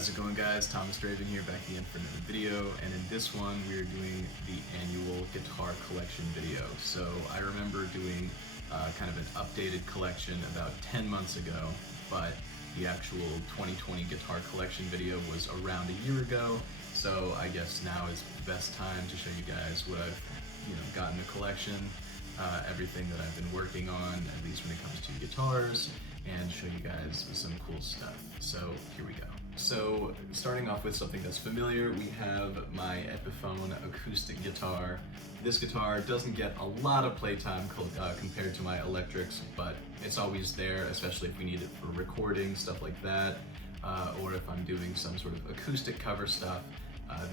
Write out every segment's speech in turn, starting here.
How's it going, guys? Thomas Draven here, back again for another video, and in this one we are doing the annual guitar collection video. So I remember doing kind of an updated collection about 10 months ago, but the actual 2020 guitar collection video was around a year ago, so I guess now is the best time to show you guys what I've got in the collection, everything that I've been working on, at least when it comes to guitars, and show you guys some cool stuff. So here we go. So starting off with something that's familiar, we have my Epiphone Acoustic guitar. This guitar doesn't get a lot of playtime compared to my electrics, but it's always there, especially if we need it for recording, stuff like that, or if I'm doing some sort of acoustic cover stuff.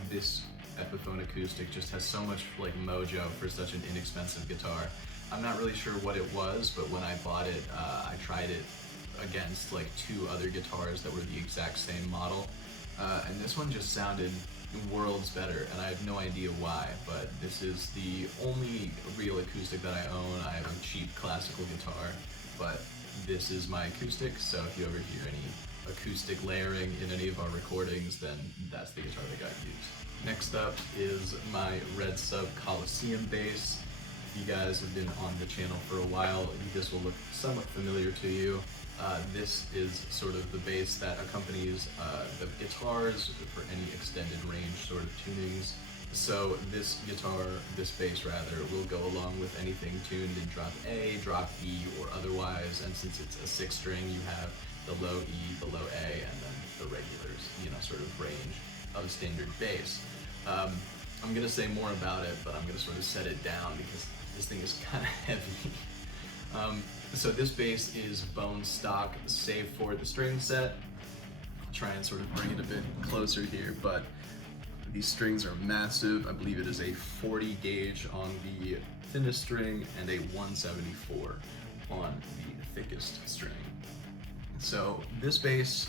This Epiphone Acoustic just has so much mojo for such an inexpensive guitar. I'm not really sure what it was, but when I bought it, I tried it against two other guitars that were the exact same model, and this one just sounded worlds better, and I have no idea why, but this is the only real acoustic that I own. I have a cheap classical guitar, but this is my acoustic, so if you ever hear any acoustic layering in any of our recordings, then that's the guitar that got used. Next up is my Red Sub Coliseum bass. If you guys have been on the channel for a while, this will look somewhat familiar to you. This is sort of the bass that accompanies the guitars for any extended range sort of tunings. So this bass rather, will go along with anything tuned in drop A, drop E, or otherwise, and since it's a 6-string, you have the low E, the low A, and then the regulars, sort of range of a standard bass. I'm gonna say more about it, but I'm gonna sort of set it down because this thing is kind of heavy. So this bass is bone stock, save for the string set. I'll try and sort of bring it a bit closer here, but these strings are massive. I believe it is a 40 gauge on the thinnest string and a 174 on the thickest string. So this bass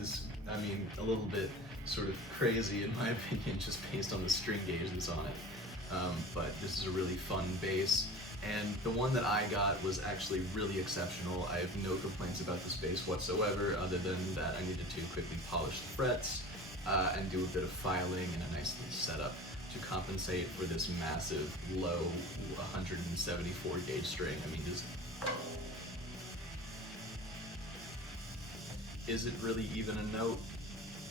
is, a little bit sort of crazy in my opinion, just based on the string gauge that's on it. But this is a really fun bass. And the one that I got was actually really exceptional. I have no complaints about this bass whatsoever, other than that I needed to quickly polish the frets and do a bit of filing and a nice little setup to compensate for this massive, low 174 gauge string. Is it really even a note?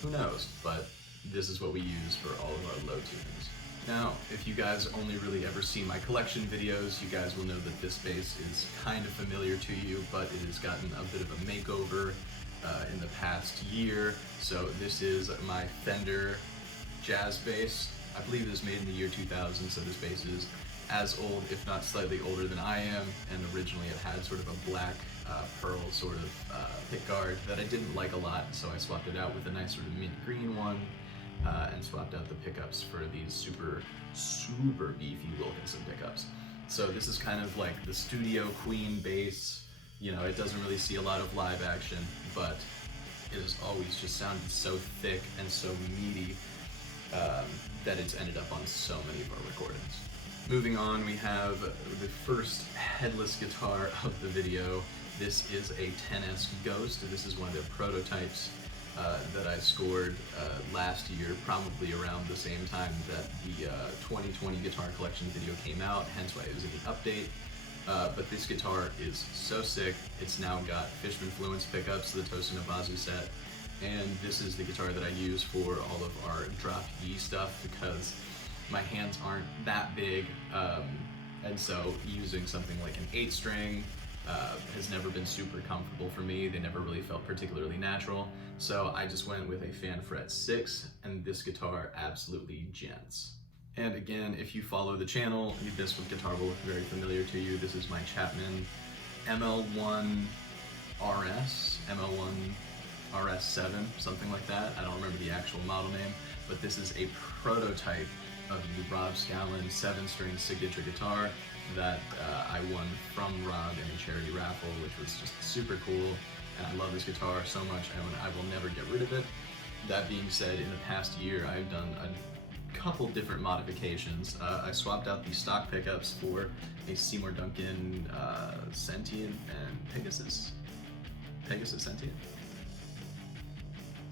Who knows, but this is what we use for all of our low tunings. Now, if you guys only really ever see my collection videos, you guys will know that this bass is kind of familiar to you, but it has gotten a bit of a makeover in the past year. So this is my Fender Jazz bass. I believe it was made in the year 2000, so this bass is as old, if not slightly older than I am, and originally it had sort of a black pearl sort of pickguard that I didn't like a lot, so I swapped it out with a nice sort of mint green one. And swapped out the pickups for these super beefy Wilkinson pickups. So this is kind of like the studio queen bass. It doesn't really see a lot of live action, but it has always just sounded so thick and so meaty that it's ended up on so many of our recordings. Moving on, we have the first headless guitar of the video. This is a 10S Ghost. This is one of the prototypes that I scored last year, probably around the same time that the 2020 guitar collection video came out, hence why it was in the update. But this guitar is so sick. It's now got Fishman Fluence pickups, the Tosin Abazu set, and this is the guitar that I use for all of our drop E stuff because my hands aren't that big, and so using something like an 8-string has never been super comfortable for me. They never really felt particularly natural. So I just went with a Fan Fret 6, and this guitar absolutely gents. And again, if you follow the channel, this guitar will look very familiar to you. This is my Chapman ML1 RS, ML1 RS7, something like that. I don't remember the actual model name, but this is a prototype of the Rob Scallon 7-string signature guitar that I won from Rob in a charity raffle, which was just super cool, and I love this guitar so much, and I will never get rid of it. That being said, in the past year, I've done a couple different modifications. I swapped out the stock pickups for a Seymour Duncan Sentient and Pegasus Sentient?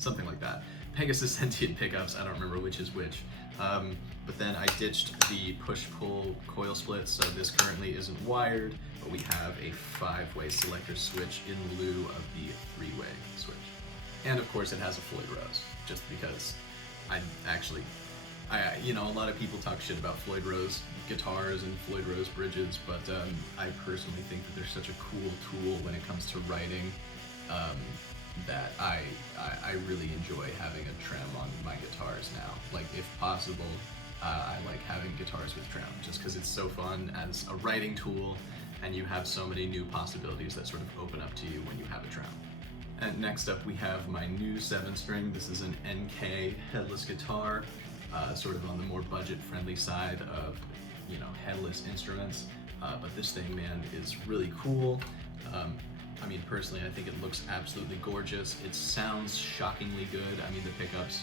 something like that. Pegasus sentient pickups, I don't remember which is which. But then I ditched the push-pull coil split, so this currently isn't wired, but we have a 5-way selector switch in lieu of the 3-way switch. And of course it has a Floyd Rose, just because you know, a lot of people talk shit about Floyd Rose guitars and Floyd Rose bridges, but I personally think that they're such a cool tool when it comes to writing, that I really enjoy having a trem on my guitars now. Like, if possible, I like having guitars with trem, just because it's so fun as a writing tool, and you have so many new possibilities that sort of open up to you when you have a trem. And next up we have my new 7-string. This is an NK headless guitar, sort of on the more budget-friendly side of, you know, headless instruments. But this thing, man, is really cool. I mean, personally, I think it looks absolutely gorgeous. It sounds shockingly good. I mean, the pickups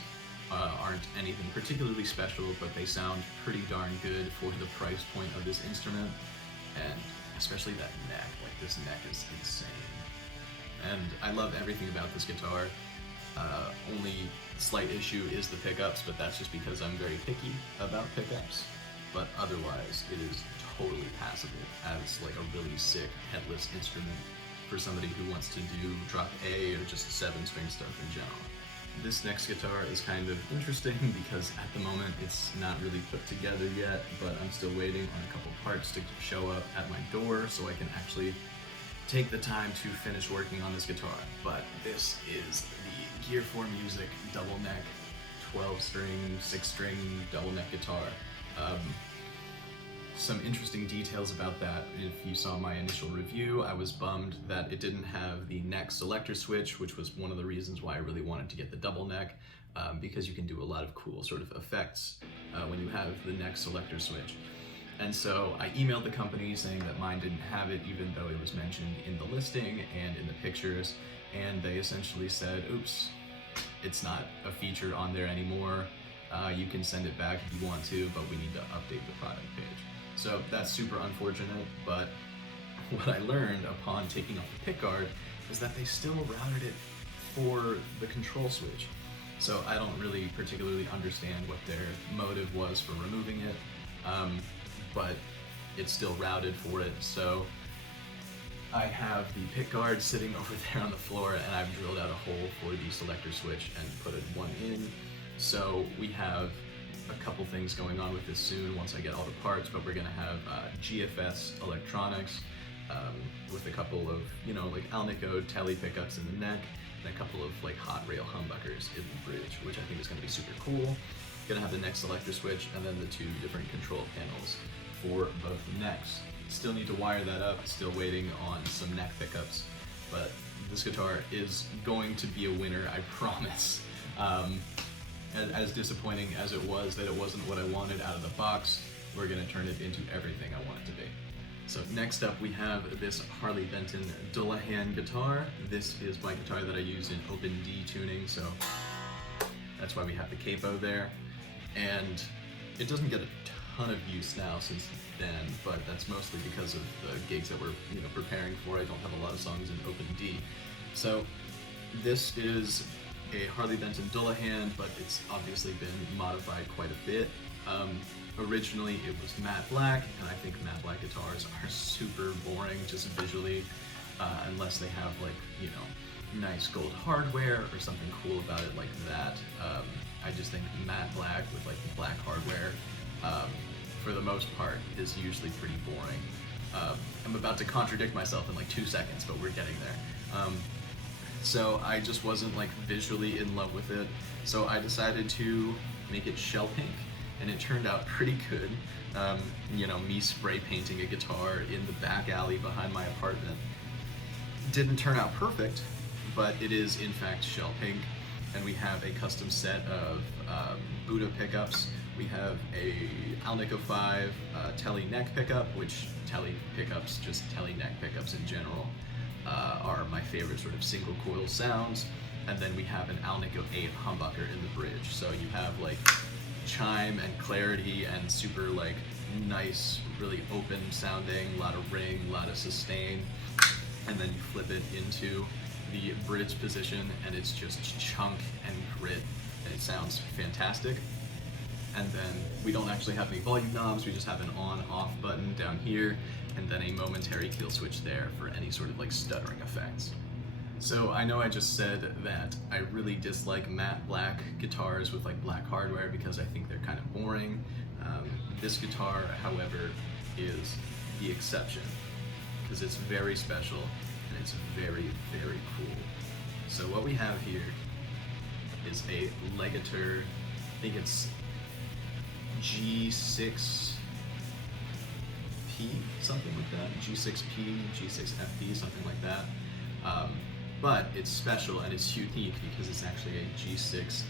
aren't anything particularly special, but they sound pretty darn good for the price point of this instrument. And especially that neck, like, this neck is insane. And I love everything about this guitar. Only slight issue is the pickups, but that's just because I'm very picky about pickups. But otherwise, it is totally passable as like a really sick headless instrument for somebody who wants to do drop A or just 7-string stuff in general. This next guitar is kind of interesting because at the moment it's not really put together yet, but I'm still waiting on a couple parts to show up at my door so I can actually take the time to finish working on this guitar. But this is the Gear 4 Music double neck 12-string, 6-string double neck guitar. Some interesting details about that. If you saw my initial review, I was bummed that it didn't have the neck selector switch, which was one of the reasons why I really wanted to get the double neck, because you can do a lot of cool sort of effects when you have the neck selector switch. And so I emailed the company saying that mine didn't have it, even though it was mentioned in the listing and in the pictures, and they essentially said, oops, it's not a feature on there anymore. You can send it back if you want to, but we need to update the product page. So that's super unfortunate, but what I learned upon taking off the pickguard is that they still routed it for the control switch. So I don't really particularly understand what their motive was for removing it, but it's still routed for it. So I have the pickguard sitting over there on the floor, and I've drilled out a hole for the selector switch and put one in. So we have a couple things going on with this soon once I get all the parts, but we're gonna have GFS electronics with a couple of, you know, like Alnico telly pickups in the neck and a couple of like hot rail humbuckers in the bridge, which I think is gonna be super cool. Gonna have the neck selector switch and then the 2 different control panels for both necks. Still need to wire that up, still waiting on some neck pickups, but this guitar is going to be a winner, I promise. As disappointing as it was that it wasn't what I wanted out of the box, we're gonna turn it into everything I want it to be. So next up we have this Harley Benton Dullahan guitar. This is my guitar that I use in open D tuning, so that's why we have the capo there. And it doesn't get a ton of use now since then, but that's mostly because of the gigs that we're preparing for. I don't have a lot of songs in open D. So this is a Harley Benton Dullahan, but it's obviously been modified quite a bit. Originally it was matte black, and I think matte black guitars are super boring just visually, unless they have like, you know, nice gold hardware or something cool about it like that. I just think matte black with like black hardware, for the most part, is usually pretty boring. I'm about to contradict myself in like 2 seconds, but we're getting there. So I just wasn't like visually in love with it, so I decided to make it shell pink, and it turned out pretty good. You know, me spray painting a guitar in the back alley behind my apartment didn't turn out perfect, but it is in fact shell pink, and we have a custom set of Buddha pickups. We have a Alnico 5 telly neck pickup, which telly pickups, just telly neck pickups in general, are my favorite sort of single coil sounds. And then we have an Alnico 8 humbucker in the bridge. So you have like chime and clarity and super like nice, really open sounding, a lot of ring, a lot of sustain. And then you flip it into the bridge position and it's just chunk and grit, and it sounds fantastic. And then we don't actually have any volume knobs, we just have an on-off button down here, and then a momentary kill switch there for any sort of like stuttering effects. So I know I just said that I really dislike matte black guitars with like black hardware because I think they're kind of boring. This guitar, however, is the exception because it's very special and it's very, very cool. So what we have here is a Legator, I think it's G6P, something like that, G6P, G6FP, something like that. But it's special and it's unique because it's actually a G6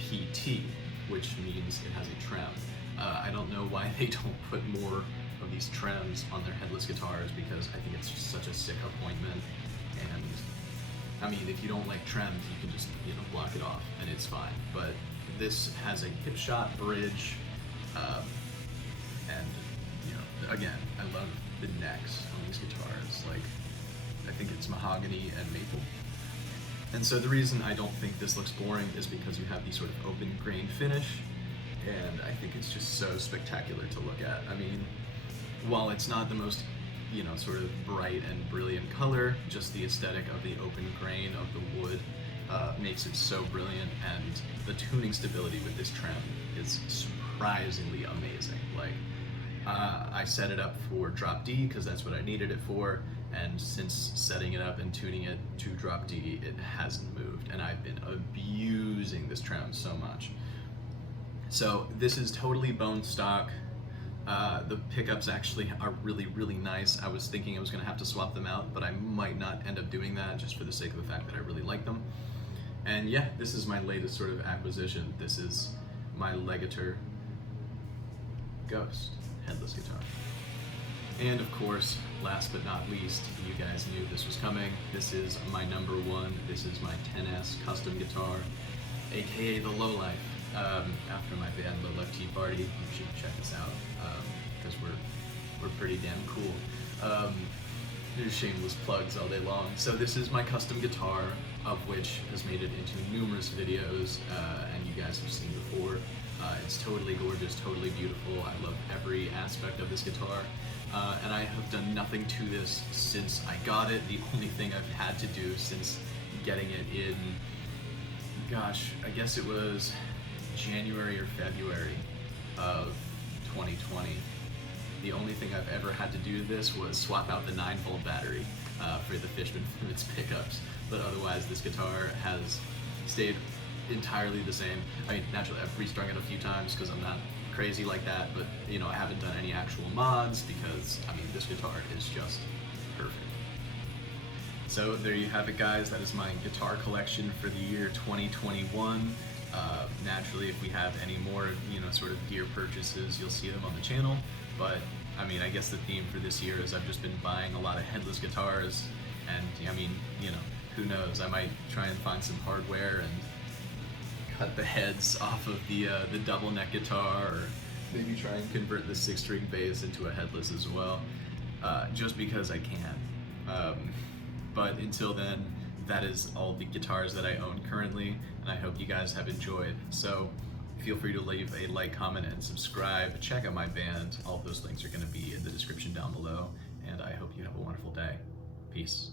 PT, which means it has a trem. I don't know why they don't put more of these trems on their headless guitars because I think it's just such a sick appointment. And I mean, if you don't like trems, you can just, you know, block it off and it's fine. But this has a hip shot bridge, and you know, again, I love the necks on these guitars. Like, I think it's mahogany and maple. And so the reason I don't think this looks boring is because you have the sort of open grain finish, and I think it's just so spectacular to look at. I mean, while it's not the most, you know, sort of bright and brilliant color, just the aesthetic of the open grain of the wood makes it so brilliant, and the tuning stability with this trem is surprisingly amazing. Like, I set it up for drop D because that's what I needed it for, and since setting it up and tuning it to drop D, it hasn't moved, and I've been abusing this trem so much. So this is totally bone stock. The pickups actually are really, really nice. I was thinking I was going to have to swap them out, but I might not end up doing that just for the sake of the fact that I really like them. And yeah, this is my latest sort of acquisition. This is my Legator Ghost headless guitar. And of course, last but not least, you guys knew this was coming. This is my number one. This is my 10S custom guitar, aka the Lowlife. After my band Low Life Tea Party, you should check this out because we're pretty damn cool. There's shameless plugs all day long. So this is my custom guitar, of which has made it into numerous videos, and you guys have seen before. It's totally gorgeous, totally beautiful. I love every aspect of this guitar. And I have done nothing to this since I got it. The only thing I've had to do since getting it in, gosh, I guess it was January or February of 2020. The only thing I've ever had to do to this was swap out the 9-volt battery for the Fishman from its pickups. But otherwise, this guitar has stayed entirely the same. I mean, naturally, I've restrung it a few times because I'm not crazy like that, but you know, I haven't done any actual mods because, I mean, this guitar is just perfect. So there you have it, guys. That is my guitar collection for the year 2021. Naturally, if we have any more, you know, sort of gear purchases, you'll see them on the channel. But I mean, I guess the theme for this year is I've just been buying a lot of headless guitars, and I mean, you know, who knows? I might try and find some hardware and cut the heads off of the double neck guitar, or maybe try and convert the 6-string bass into a headless as well, just because I can. But until then, that is all the guitars that I own currently, and I hope you guys have enjoyed. So feel free to leave a like, comment, and subscribe. Check out my band. All of those links are going to be in the description down below, and I hope you have a wonderful day. Peace.